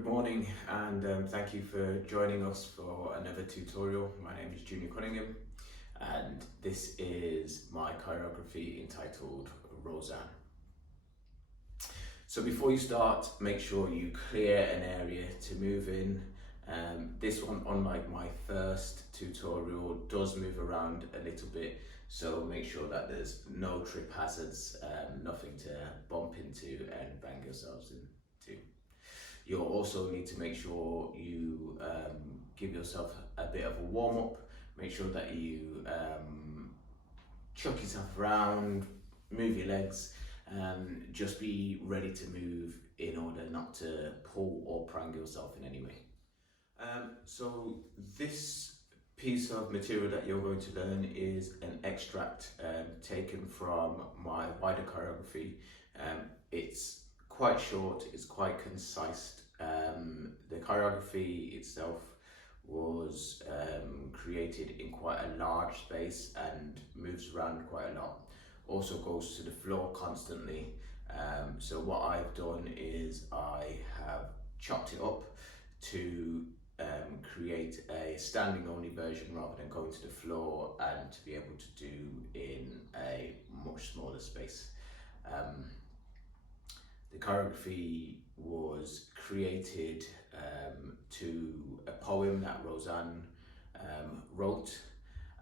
Good morning, and thank you for joining us for another tutorial. My name is Junior Cunningham, and this is my choreography entitled Roseanne. So before you start, make sure you clear an area to move in. This one, unlike my first tutorial, does move around a little bit, so make sure that there's no trip hazards, nothing to bump into and bang yourselves into. You'll also need to make sure you give yourself a bit of a warm up. Make sure that you chuck yourself around, move your legs, just be ready to move in order not to pull or prang yourself in any way. So this piece of material that you're going to learn is an extract taken from my wider choreography. It's quite short, it's quite concise. The choreography itself was created in quite a large space and moves around quite a lot. Also goes to the floor constantly. So what I've done is I have chopped it up to create a standing only version rather than going to the floor and to be able to do in a much smaller space. The choreography was created to a poem that Roseanne wrote,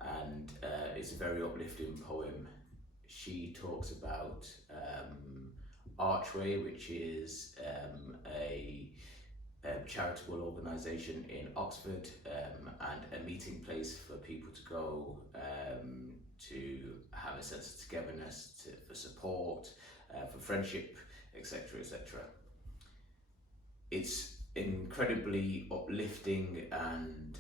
and it's a very uplifting poem. She talks about Archway, which is a charitable organisation in Oxford, and a meeting place for people to go to have a sense of togetherness, for support, for friendship, etc., etc. It's incredibly uplifting and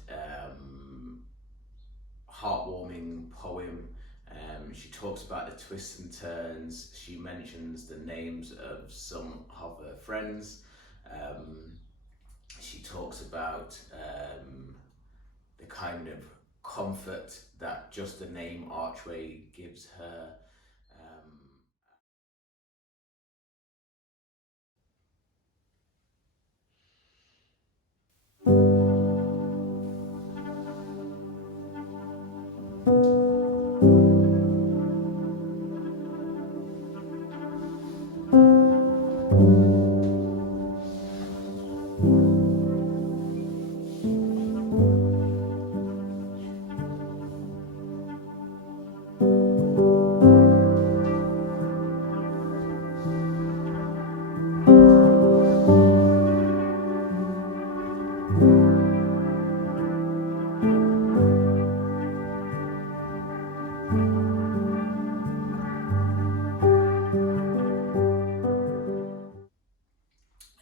heartwarming poem. She talks about the twists and turns. She mentions the names of some of her friends. She talks about the kind of comfort that just the name Archway gives her.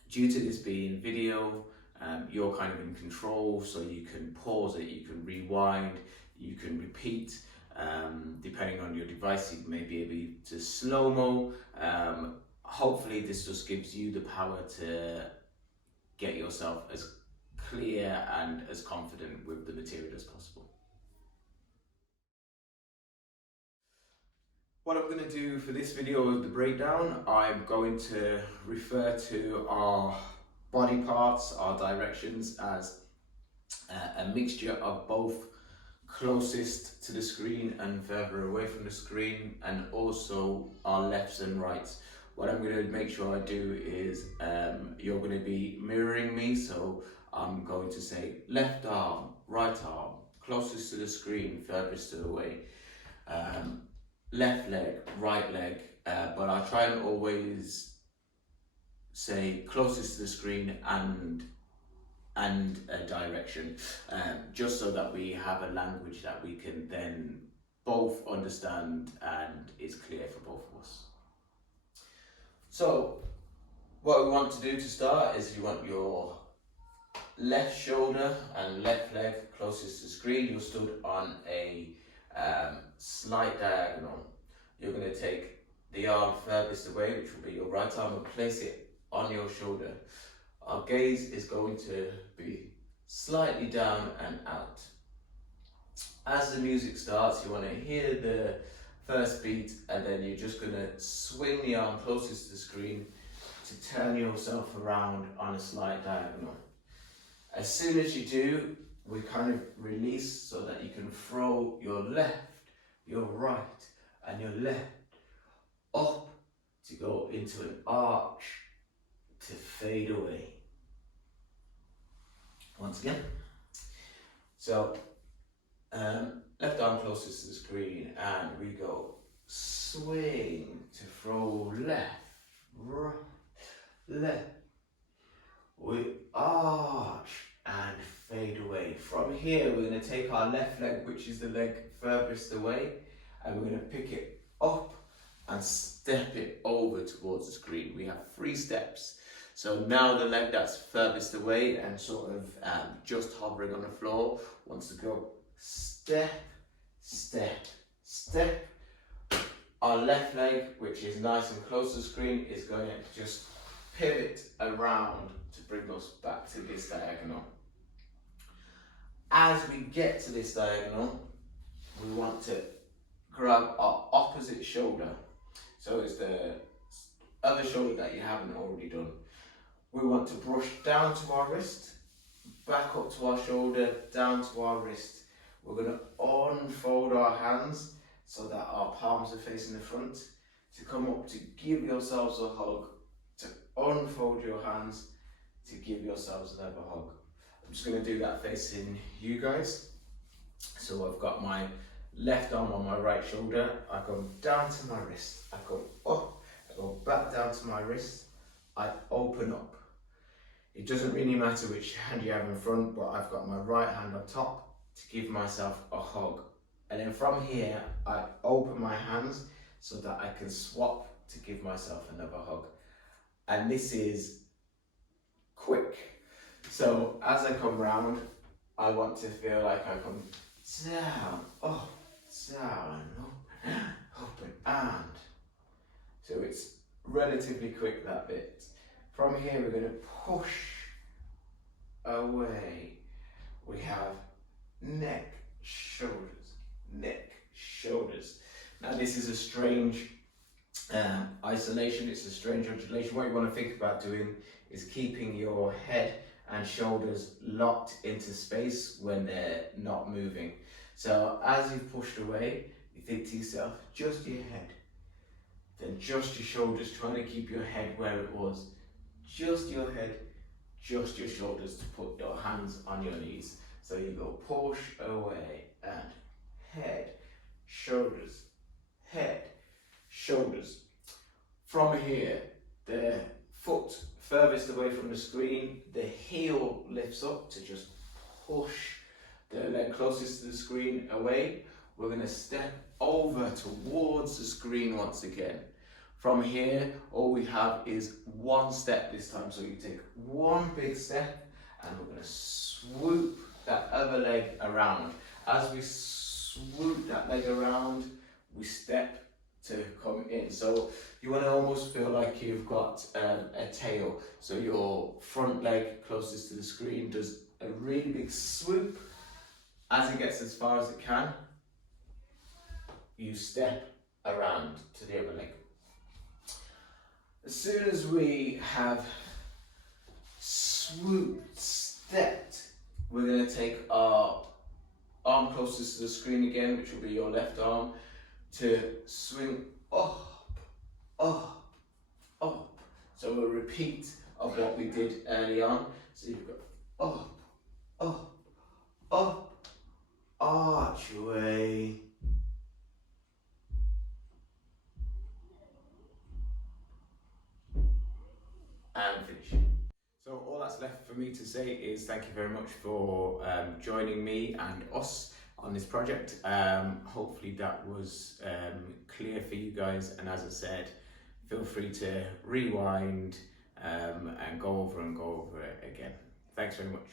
Due to this being video, you're kind of in control, so you can pause it, you can rewind, you can repeat. Depending on your device, you may be able to slow-mo. Hopefully this just gives you the power to get yourself as clear and as confident with the material as possible. What I'm going to do for this video of the breakdown, I'm going to refer to our body parts, our directions, as a mixture of both closest to the screen and further away from the screen, and also our lefts and rights. What I'm going to make sure I do is you're going to be mirroring me, so I'm going to say left arm, right arm, closest to the screen, furthest away. Left leg, right leg, but I try and always say closest to the screen and a direction, just so that we have a language that we can then both understand and is clear for both of us. So what we want to do to start is you want your left shoulder and left leg closest to the screen. You're stood on a slight diagonal. You're going to take the arm furthest away, which will be your right arm, and place it on your shoulder. Our gaze is going to be slightly down and out. As the music starts, you want to hear the first beat, and then you're just going to swing the arm closest to the screen, to turn yourself around on a slight diagonal. As soon as you do, we kind of release so that you can throw your left, your right, and your left up to go into an arch to fade away. Once again. So, left arm closest to the screen, and we go swing to throw left, right, left. We arch and fade away. From here, we're going to take our left leg, which is the leg furthest away, and we're going to pick it up and step it over towards the screen. We have 3 steps. So now the leg that's furthest away and sort of just hovering on the floor wants to go step, step, step. Our left leg, which is nice and close to the screen, is going to just pivot around to bring us back to this diagonal. As we get to this diagonal, we want to grab our opposite shoulder. So it's the other shoulder that you haven't already done. We want to brush down to our wrist, back up to our shoulder, down to our wrist. We're going to unfold our hands so that our palms are facing the front, to come up to give yourselves a hug, to unfold your hands, to give yourselves another hug. I'm just going to do that facing you guys. So I've got my left arm on my right shoulder, I go down to my wrist, I go up, I go back down to my wrist, I open up. It doesn't really matter which hand you have in front, but I've got my right hand on top to give myself a hug. And then from here, I open my hands so that I can swap to give myself another hug. And this is quick. So as I come round, I want to feel like I come down, up, down, up and. So it's relatively quick, that bit. From here, we're going to push away. We have neck, shoulders, neck, shoulders. Now this is a strange isolation, it's a strange undulation. What you want to think about doing is keeping your head and shoulders locked into space when they're not moving. So as you've pushed away, you think to yourself, just your head, then just your shoulders, trying to keep your head where it was. Just your head, just your shoulders, to put your hands on your knees. So you go push away and head, shoulders, head, shoulders. From here, the foot furthest away from the screen, the heel lifts up to just push the leg closest to the screen away. We're going to step over towards the screen once again. From here, all we have is 1 step this time. So you take 1 big step and we're going to swoop that other leg around. As we swoop that leg around, we step to come in. So you want to almost feel like you've got a tail. So your front leg closest to the screen does a really big swoop. As it gets as far as it can, you step around to the other leg. As soon as we have swooped, stepped, we're going to take our arm closest to the screen again, which will be your left arm, to swing up, up, up. So a repeat of what we did early on. So you've got up, up, up, archway, and finish. So all that's left for me to say is thank you very much for joining me and us on this project. Hopefully that was clear for you guys, and as I said, feel free to rewind and go over it again. Thanks very much.